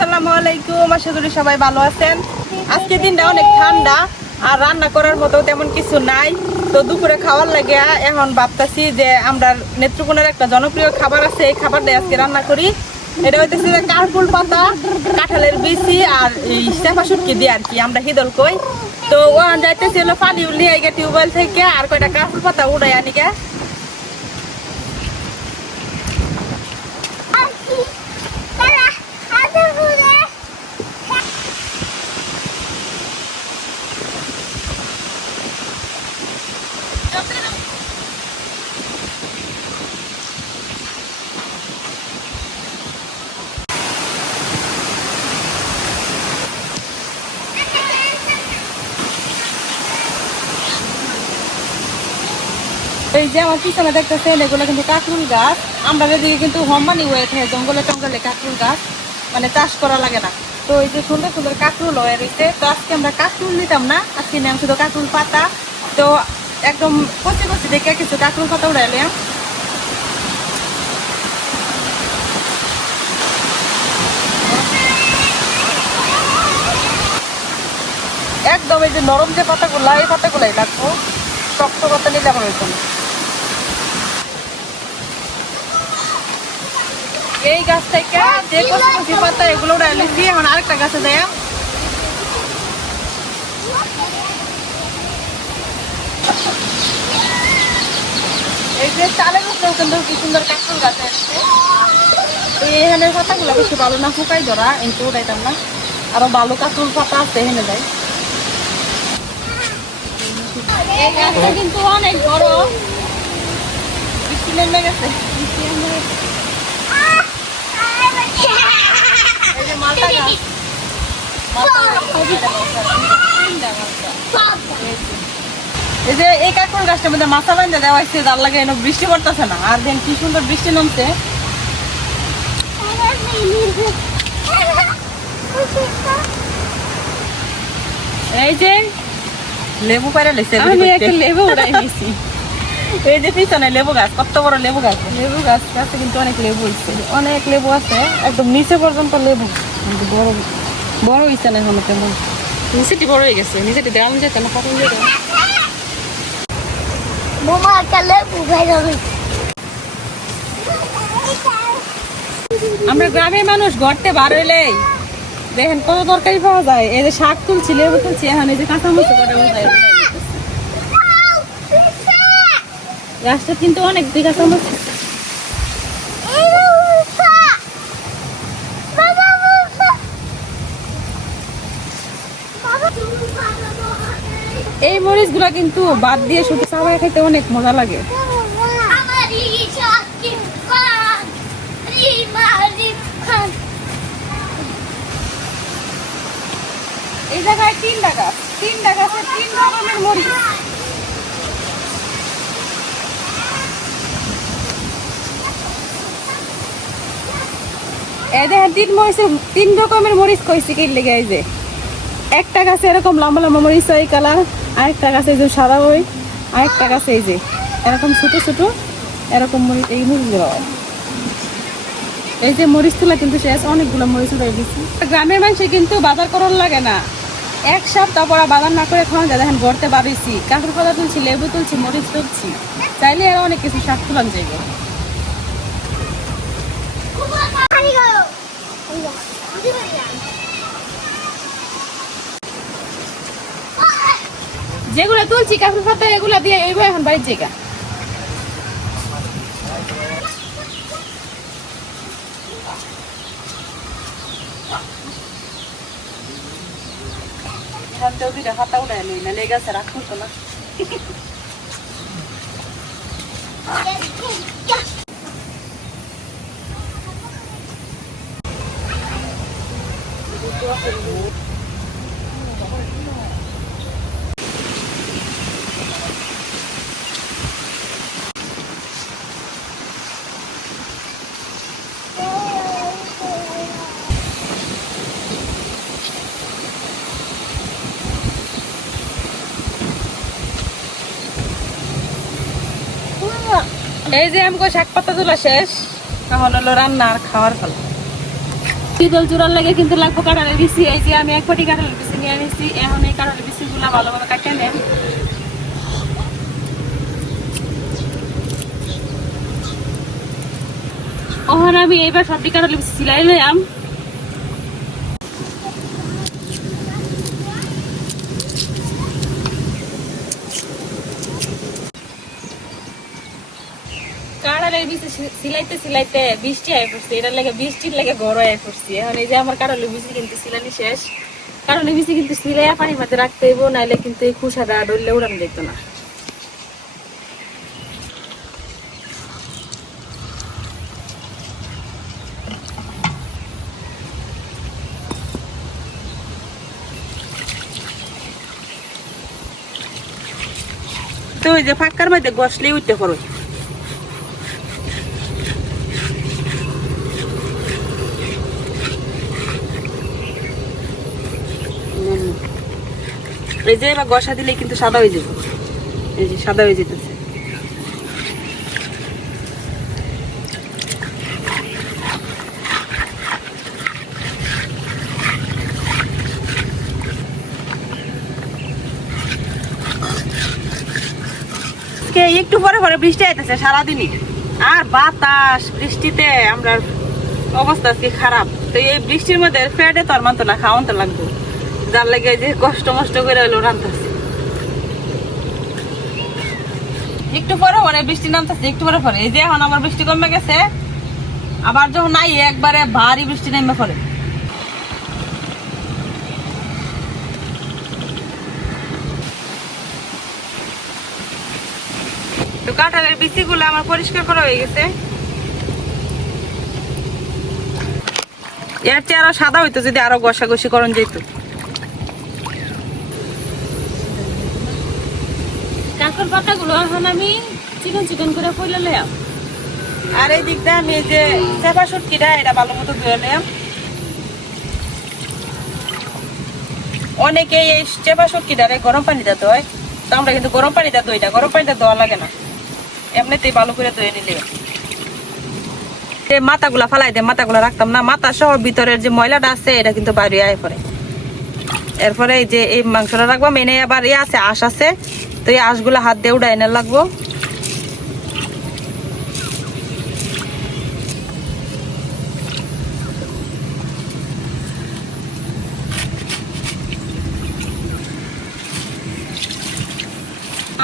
আসসালামু আলাইকুম, আশা করি সবাই ভালো আছেন। আজকে দিনটা অনেক ঠান্ডা আর রান্না করার মতো তেমন কিছু নাই। তো দুপুরে খাওয়ার লাগে এখন ভাবতেছি যে আমরা নেত্রকোনার একটা জনপ্রিয় খাবার আছে, এই খাবারটা আজকে রান্না করি। এটা হইতেছে যে কারকুল পাতা, কাঁঠালের বিচি আর চাপা শুটকি দিয়ে আর কি আমরা হিদল কই। তো ওখান যাইতেছি হলো পানি উলিয়ে টিউবওয়েল থেকে আর কয়টা কারকুল পাতা উড়াই আনিকে। এই যে আমার পিছনে দেখতেছেন এগুলো কিন্তু কাঁকরুল গাছ। আমরা এদিকে কিন্তু হম্বানি হয়ে থাকে জঙ্গলে টঙ্গলে কাঁকরুল গাছ, মানে চাষ করা লাগে না। তো এই যে সুন্দর সুন্দর কাঁকরুল হয়ে রয়েছে। তো আজকে আমরা কাঁকরুল নিতাম না, আজকে নিলাম শুধু কাঁকরুল পাতা। তো একদম কচি কচি দেখে কিছু কাঁকরুল পাতা উড়াইলাম। একদম এই যে নরম যে পাতাগুলা, এই পাতাগুলাই লাগবো, শক্ত পাতা নিলে আমার হইতো না। এই গাছ থেকে যে কচি কচি পাতা এগুলো উড়াইছি, এখন আরেকটা গাছে দেয়। এই যে চালের উপরেও কিন্তু কি সুন্দর কাঁকরুল গাছ আছে। এখানে পাতাগুলো বেশি ভালো না, ফুকাই ধরা, কিন্তু উড়াইতাম না। আরো ভালো কাঁকরুল পাতা আছে, এখানে যাই। এই গাছটা কিন্তু অনেক বড়, বৃষ্টি নেমে গেছে। এই যে মালটা গাছ, এই যে এই কাঁকরুল গাছটার মধ্যে মাথা বান্ধা দেওয়া হয়েছে, যার লাগে এনে বৃষ্টি পড়তেছে না। আর দেন কি সুন্দর বৃষ্টি নামছে। এই যে লেবু পাইরা লেছে, আমি একটা লেবু উড়াই নিছি। এই যে পিছনে লেবু গাছ, কত বড় লেবু গাছ। লেবু গাছ গাছে কিন্তু অনেক লেবু হয়েছে, অনেক লেবু আছে, একদম নিচে পর্যন্ত লেবু। কিন্তু বড় বড় হয়েছে না এখনো তেমন, নিচেটি বড় হয়ে গেছে, নিচেটি দেওয়া যেত না, কখন যেত। আমরা গ্রামের মানুষ ঘরতে বার হইলেই দেখেন কত তরকারি পাওয়া যায়। এই যে শাক তুলছি, লেবু তুলছি, এখন এই যে কাঁচা মরিচ করে উঠাই। গাছটা কিন্তু অনেক দিঘা চামচ। এই মরিচ গুলা কিন্তু বাদ দিয়ে শুধু চাবাই খেতে অনেক মজা লাগে। এই জায়গায় তিন গাছ তিন রকমের মরিচ। এই দেখেন তিন রকমের মরিচ কইছি কি লেগে। এই যে একটা গাছে এরকম লম্বা লম্বা মরিচ হয় কালার, আরেকটা গাছে যে সাদা হয়, আরেকটা গাছে এই যে এরকম ছোট ছোট এরকম মরিচ। এই মরিচগুলো এই যে মরিচ তোলা কিন্তু শেষ, অনেকগুলো মরিচ উঠে দিচ্ছি। গ্রামের মানুষে কিন্তু বাজার করার লাগে না, এক সপ্তাহ পর বাজার না করে খাওয়া যায়। দেখেন গড়তে বাড়িছি, কাঁকড় পাতা তুলছি, লেবু তুলছি, মরিচ তুলছি, চাইলে আরো অনেক কিছু শাক তুলান যাইবে। যেগুলো তুলছি কাঁকড় পাতা এগুলা দিয়ে এইবার এখন বাড়ির জায়গা। পাতা উঠাই লই না, লেগে আছে, রাখ করতো না। এই যে আমাকে শাক পাতা তোলা শেষ, এখন হলো রান্না আর খাওয়ার ফল। শীতল চূড়ার লাগে কিন্তু লাগবো কাঁঠালের বিচি। এই যে আমি এক কোটি কাঁঠালের বিচি নিয়ে নিচ্ছি। এখন এই কাঁঠালের বিচিগুলো ভালোভাবে কাটিয়ে নেন। ওখানে আমি এইবার সবটি কাঁঠালের বিচি সিলাই নিলাম। কাঁঠালের বিচি সিলাইতে সিলাইতে বৃষ্টি আয় পড়ছে, এটার লাগে বৃষ্টির লাগে গড় আয় পড়ছে। এখন এই যে আমার কাঁঠালের বিচি কিন্তু সিলানি শেষ। কাঁঠালের বিচি কিন্তু সিলাইয়া পানির মধ্যে রাখতে হইব, নাইলে কিন্তু এই খুসাটা ডললে উড়ানো যেত না। তো ওই যে ফাঁকার মধ্যে বসলেই উঠতে পারো। এই যে এবার গসা দিলে কিন্তু সাদা হয়ে যাবে। এই যে সাদা হয়ে যেতেছে। একটু পরে পরে বৃষ্টি আইতেছে সারাদিনই, আর বাতাস বৃষ্টিতে আমরা অবস্থা আজকে খারাপ। তো এই বৃষ্টির মধ্যে ফ্যাটে তো আর মানতো না, খাওয়ান তো লাগবে, যার লাগে যে কষ্ট মষ্ট করে হলো রান্তাছে। একটু পরে পরে বৃষ্টি নামতেছে, একটু পরে পরে। এই যে এখন আমার বৃষ্টি কমে গেছে, আবার যখন নাই একবারে ভারী বৃষ্টি নেমে পড়ে। তো কাঁঠালের বিচিগুলো আমার পরিষ্কার করা হয়ে গেছে। এর চেয়ে আরো সাদা হইতো যদি আরো ঘষাঘষি করন যেত। কাঁকর পাতাগুলো এখন আমি চিকন চিকন করে ফেলে নিলাম। আর এই দিকটা আমি এই যে চেপা শুটকিটা এটা ভালো মতো ধুয়ে নিলাম। অনেকে এই চেপা শুটকিটারে গরম পানিটা ধোয়, তো আমরা কিন্তু গরম পানিটা ধুই না, গরম পানিটা ধোয়া লাগে না, এমনিতেই ভালো করে ধুয়ে নিলে। মাথাগুলা ফালাই দে, মাথাগুলা রাখতাম না, মাথা সহ ভিতরের যে ময়লাটা আছে এটা কিন্তু বাইরে আয় পরে। এরপরে এই যে এই মাংসটা রাখবো, মেনে আবার ইয়ে আছে আঁশ আছে, তো এই আঁশগুলা হাত দিয়ে উড়াই না লাগবো।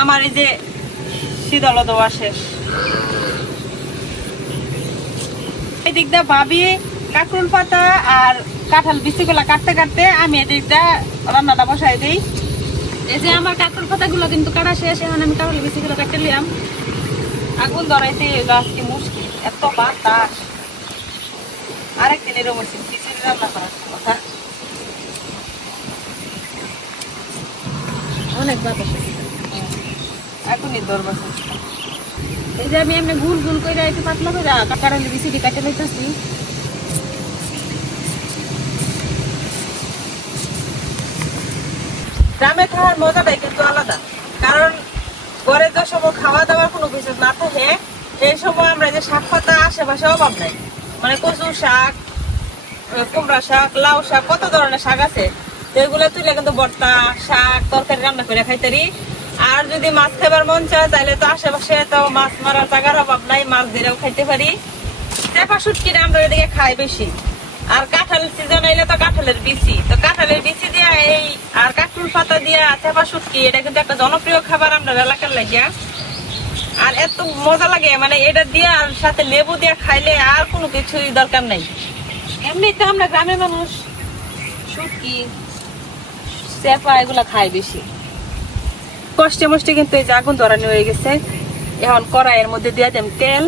আমার এই যে শীতল দেওয়া শেষ। এই দিকটা ভাবি কাঁকরুল পাতা আর কাঁঠাল বিচিগুলা কাটতে কাটতে আমি এই দিকটা রান্নাটা বসাই দিই। এই যে আমার কাঁকরুল পাতাগুলো কিন্তু কাটা শেষ। এখন আমি কাঁঠালের বিচিগুলো কাটতে নিলাম। আগুন ধরাইতে আজকে মুশকিল, এত বাতাস। আরেকদিন এরকম খিচুড়ি রান্না করার কথা। অনেক বাতাস। এখনই দরবার। এই যে আমি এমনি গুল গুল করে একটু পাতলা করে কাঁঠালের বিচিটি কাটে লইতেছি। গ্রামে খাওয়ার মজাটাই কিন্তু আলাদা, কারণ ঘরে যে সময় খাওয়া দাওয়ার কোনো কিছু না থাকে, এই সময় আমরা যে শাক পাতা আশেপাশে অভাব নাই, মানে কচু শাক, কুমড়া শাক, লাউ শাক, কত ধরনের শাক আছে, তো এগুলো তুলে কিন্তু ভর্তা শাক তরকারি রান্না করে খাইতারি। আর যদি মাছ খাবার মন চায় তাহলে তো আশেপাশে তো মাছ মারার জায়গার অভাব নাই, মাছ ধরেও খাইতে পারি। চেপা শুটকিটা আমরা এদিকে খাই বেশি। আর কাঁঠাল সিজন আইলে তো কাঁঠালের বিচি, তো কাঁঠালের বিচি দিয়া এই আর কাঁকরুল পাতা দিয়া চেপা শুটকি, এটা কিন্তু একটা জনপ্রিয় খাবার আমরা এলাকার লাগিয়া। আর এত মজা লাগে, মানে এটা দিয়ে আর সাথে লেবু দিয়ে খাইলে আর কোনো কিছুই দরকার নাই। এমনিতে আমরা গ্রামের মানুষ শুটকি চেপা এগুলা খাই বেশি। কষ্টে মষ্টে কিন্তু এই যে আগুন ধরানো হয়ে গেছে। এখন কড়াইয়ের মধ্যে দিয়ে দেন তেল।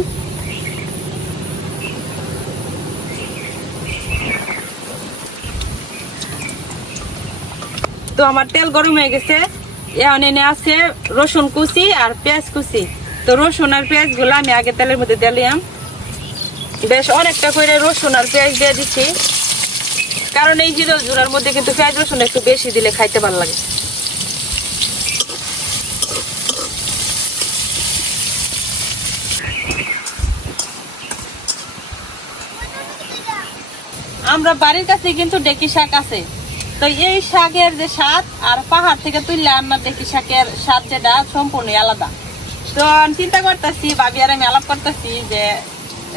তো আমার তেল গরম হয়ে গেছে। এখন এনে আছে রসুন কুচি আর পেঁয়াজ কুচি। তো রসুন আর পেঁয়াজ গুলো আমি আগে তেলের মধ্যে দিলাম। বেশ অনেকটা করে রসুন আর পেঁয়াজ দিয়ে দিচ্ছি, কারণ এই শীতল জোড়ার মধ্যে কিন্তু পেঁয়াজ রসুন একটু বেশি দিলে খাইতে ভালো লাগে। আমরা বাড়ির কাছে কিন্তু ডেকি শাক আছে, তো এই শাকের যে স্বাদ আর পাহাড় থেকে তুললে আমার ডেকি শাকের স্বাদ যেটা সম্পূর্ণ আলাদা। তো চিন্তা করতেছি, ভাবি আর আমি আলাপ করতেছি যে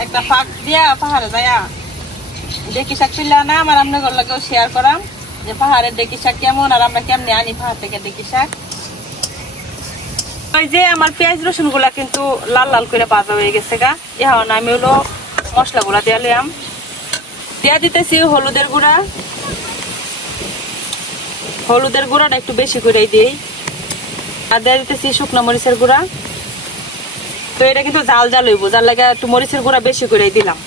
একটা ফাঁক দিয়া পাহাড়ে যাইয়া ডেকি শাক তুললে না আমার আপনাদের লগেও শেয়ার করাম যে পাহাড়ের ডেকি শাক কেমন আর আমরা কেমনে আনি পাহাড় থেকে ডেকি শাক। ওই যে আমার পেঁয়াজ রসুন গুলা কিন্তু লাল লাল করে ভাজা হয়ে গেছে গা। এখন আমি হলো মশলা গুলা দিয়ে লিয়াম, দিয়া দিতেছি হলুদের গুঁড়া। হলুদের গুঁড়াটা একটু বেশি করে দিই। আর দিয়ে দিতেছি শুকনো মরিচের গুঁড়া। তো এটা কিন্তু জাল জাল হইব, যার লাগে একটু মরিচের গুঁড়া বেশি করে দিলাম।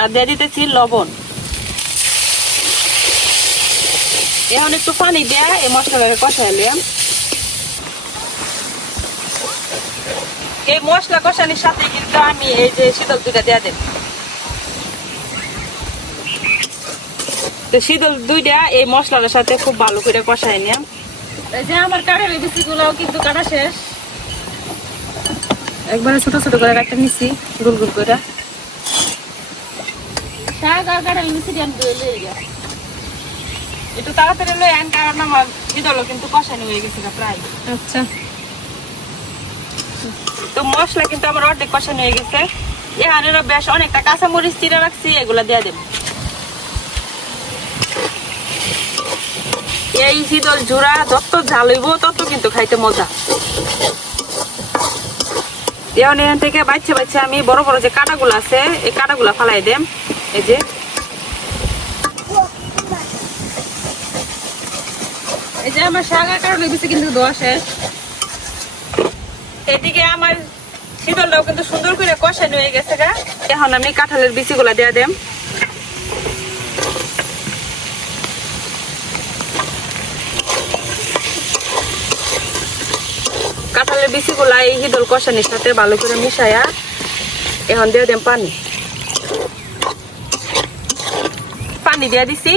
আর দিয়ে দিতেছি লবণ। এখন একটু পানি দেয়া এই মশলাটাকে কষাই লিয়াম। এই মশলা কষানির সাথে কিন্তু আমি এই যে শীতল দুইটা দেয়া দেব। তো শীতল দুইটা এই মশলাটার সাথে খুব ভালো করে কষাই নিলাম। এই যে আমার কাঁঠালের বিচি গুলাও কিন্তু কাটা শেষ, একবারে ছোট ছোট করে কাটতে নিছি গোল গোল করে। শাক আর কাঁঠালের বিচি দিয়ে লয়ে গেছে, একটু তাড়াতাড়ি লই আন, কারণ আমার শীতলও কিন্তু কষানি হয়ে গেছে প্রায়। আচ্ছা তো মশলা কিন্তু আমার অর্ধেক কষানো হয়ে গেছে। এখানে বেশ অনেকটা কাঁচামরিচ চিরা রাখছি, এগুলা দিয়ে দেব। এই শীতল জোড়া যত ঝাল হইব তত কিন্তু খাইতে মজা। এখন এখান থেকে বাচ্চা বাচ্চা আমি বড় বড় যে কাঁটাগুলো আছে এই কাঁটাগুলা ফালাই দেম। এই যে এই যে আমার শাক আর কাঁঠালের বিচি কিন্তু দেওয়া শেষ। এদিকে আমার শীতলটাও কিন্তু সুন্দর করে কষানো হয়ে গেছে গা। এখন আমি কাঁঠালের বিচিগুলা দিয়ে দেম। কাঁঠালের বিচিগুলা এই শীতল কষানির সাথে ভালো করে মিশাইয়া এখন দিয়ে দেম পানি। পানি দিয়ে দিছি।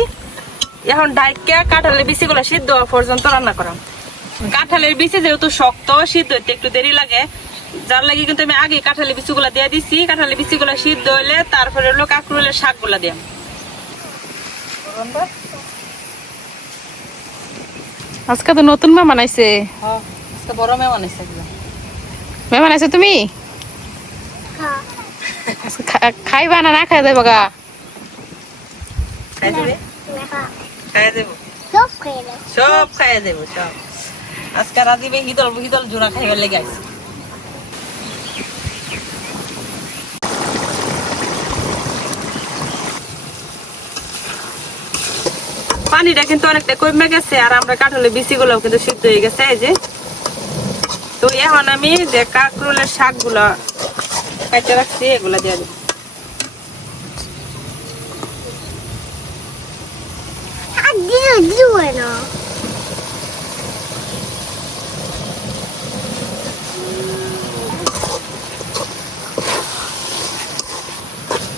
এখন ডাইকা কাঁঠালের বিচিগুলা সিদ্ধ হওয়া পর্যন্ত রান্না করাম। কাঁঠালের বিচি যেহেতু শক্ত, সিদ্ধ হইতে একটু দেরি লাগে, যার লাগে কিন্তু আমি আগে কাঁঠালের বিচিগুলা দিয়ে দিছি। কাঁঠালের বিচিগুলা সিদ্ধ হইলে তারপরে হলো কাঁকরোলের শাকগুলা দিলাম। আজকে তো নতুন মেহমান আইছে। বড় মেহমান আছে। মেহমান আইছে তুমি খাইবা না না খাই দেবো গা? খাই দেবে, খাই দেবো, সব খাই দেবো সব। আজকে রাজিবে হিদল হিদল জোড়া খাইবার লেগে আছে। পানিটা কিন্তু অনেকটা কমে গেছে আর আমরা কাঁঠালের বিচিগুলোও কিন্তু সিদ্ধ হয়ে গেছে। এই যে তো এখন আমি যে কাঁকরোলের শাকগুলা কেটে রাখছি এগুলা দিয়ে দেব।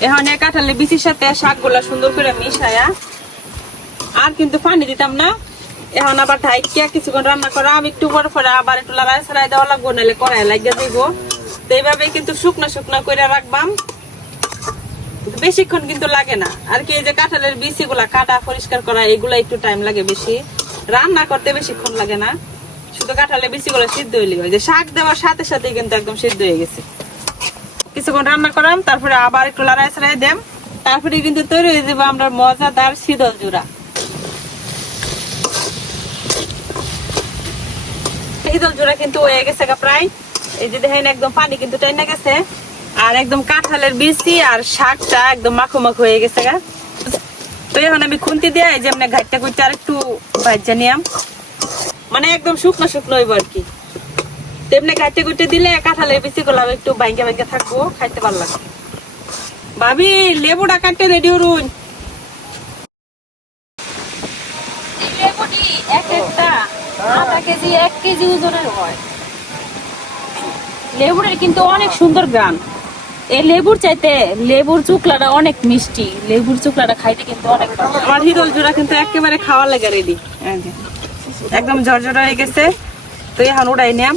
এখন এই কাঁঠালের বিচির সাথে শাকগুলা সুন্দর করে মিশায়া আর কিন্তু পানি দিতাম না। এখন আবার ঢাইকিয়া কিছুক্ষণ রান্না করা, আমি একটু পরে পরে আবার একটু লড়াই ছড়াই দেওয়া লাগবো, নাহলে কড়াই লাগিয়ে দিব। তো এইভাবে কিন্তু শুকনা শুকনা করে রাখবাম, বেশিক্ষণ কিন্তু লাগে না আর কি। এই যে কাঁঠালের বিচিগুলা কাটা পরিষ্কার করা এগুলা একটু টাইম লাগে বেশি, রান্না করতে বেশিক্ষণ লাগে না। শুধু কাঁঠালের বিচিগুলা সিদ্ধ হইলে হয়। যে শাক দেওয়ার সাথে সাথে কিন্তু একদম সিদ্ধ হয়ে গেছে। কিছুক্ষণ রান্না করাম, তারপরে আবার একটু লড়াই ছড়াই দেম, তারপরে কিন্তু তৈরি হয়ে যাবো আমরা মজাদার শীতল জোড়া। শীতল জোড়া কিন্তু হয়ে গেছে প্রায়। এই যে দেখেন একদম পানি কিন্তু টাইনা গেছে আর একদম কাঁঠালের বিচি আর শাকটা একদম মাখো মাখো হয়ে গেছে গা। তো এখন আমি খুন্তি দিয়ে এই যে আমরা ঘাটটা করতে আর একটু ভাজা নিয়াম, মানে একদম শুকনো শুকনো হইব আর কি। তেমনি ঘাটতে করতে দিলে কাঁঠালের বিচি গুলো একটু বাইঙ্গা বাইঙ্গা থাকবো, খাইতে ভালো লাগে। ভাবি লেবুটা কাটতে রেডি হরুন। এক একটা আধা কেজি 1 কেজি ওজনের হয়। লেবুর কিন্তু অনেক সুন্দর গান। এই লেবুর চাইতে লেবুর চুকলাটা অনেক মিষ্টি, লেবুর চুকলাটা খাইতে কিন্তু অনেক ভালো। আমার হিদল জোড়া কিন্তু একেবারে খাওয়ার লাগে রেডি, একদম ঝরঝরা হয়ে গেছে। তো এখন উড়াই নিয়াম।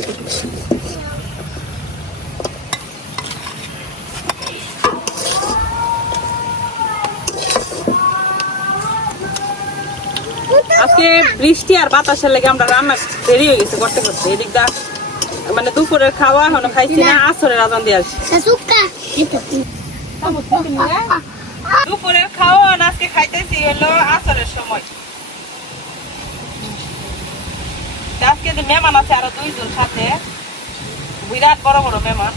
আজকে বৃষ্টি আর বাতাসের লেগে আমরা রান্না দেরি হয়ে গেছে করতে করতে। এদিক দা মানে দুপুরের খাওয়া এখনো খাইছি না, আসরের আজান দিয়ে আসছি। দুপুরের খাওয়া আজকে খাইতেছি হলো আসরের সময়। আজকে যে মেহমান আছে আরো 2 জন সাথে, বিরাট বড় বড় মেহমান।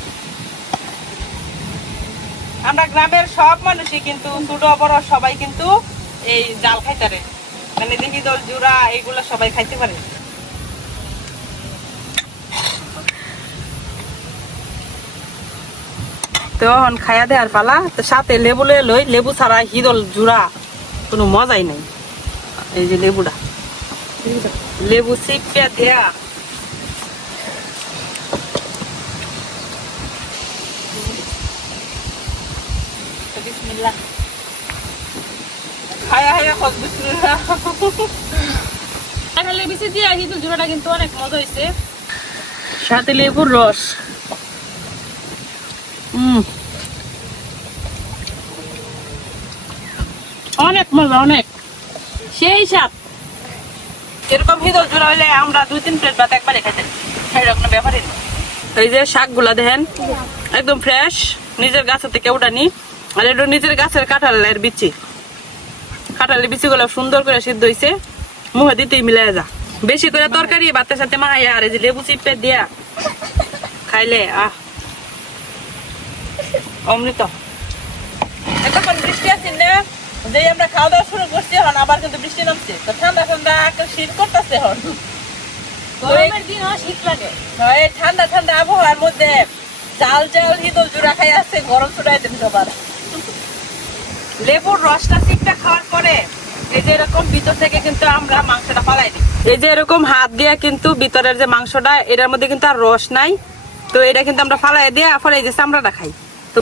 আমরা গ্রামের সব মানুষই কিন্তু ছোট বড় সবাই কিন্তু এই জাল খাইতে পারে, মানে দেখি দল জুড়া এইগুলো সবাই খাইতে পারে। তো এখন খাইয়া দেয়ার পালা। তো সাথে লেবু লই, লেবু ছাড়া হিদল জুড়া কোনো মজাই নাই। এই যে লেবুটা, লেবু চিপে দেয়া। বিসমিল্লাহ খায়া খায়া খোঁজ। বিসমিল্লাহ কাঁঠালের বিচি দিয়ে কিন্তু জোড়াটা কিন্তু অনেক মজা হয়েছে। সাথে লেবুর রস। অনেক মজা, অনেক সেই স্বাদ। এরকম হিদল জোড়া হইলে আমরা 2-3 প্লেট ভাত একবারে খাইতে, সেরকম ব্যাপারই না। এই যে শাকগুলা দেখেন একদম ফ্রেশ, নিজের গাছ থেকে উঠানি। আর এটা নিজের গাছের কাঁঠালের বিচি। কাঁঠালের বিচিগুলো সুন্দর করে সিদ্ধ হয়েছে, মুখে দিতেই মিলে যা। বেশি করে তরকারি ভাতের সাথে মাখাইয়া আর এই যে লেবু চিপে দিয়া খাইলে অমৃত। এখন বৃষ্টি আছে না, যে আমরা খাওয়া দাওয়া শুরু করছি এখন আবার কিন্তু বৃষ্টি নামছে। তো ঠান্ডা ঠান্ডা একটা শীত করতেছে এখন। গরমের দিন শীত লাগে, হয় ঠান্ডা ঠান্ডা আবহাওয়ার মধ্যে জাল জাল হিদল জুড়া খাই আছে, গরম ছুটাই দেন সবার। লেবুর রসটা চিপটা খাওয়ার পরে এই যে এরকম ভিতর থেকে কিন্তু আমরা মাংসটা ফালাই দিই। এই যে এরকম হাত দিয়ে কিন্তু ভিতরের যে মাংসটা, এটার মধ্যে কিন্তু আর রস নাই। তো এটা কিন্তু আমরা ফালাই দিয়ে ফলে এই যে চামড়াটা খাই। তো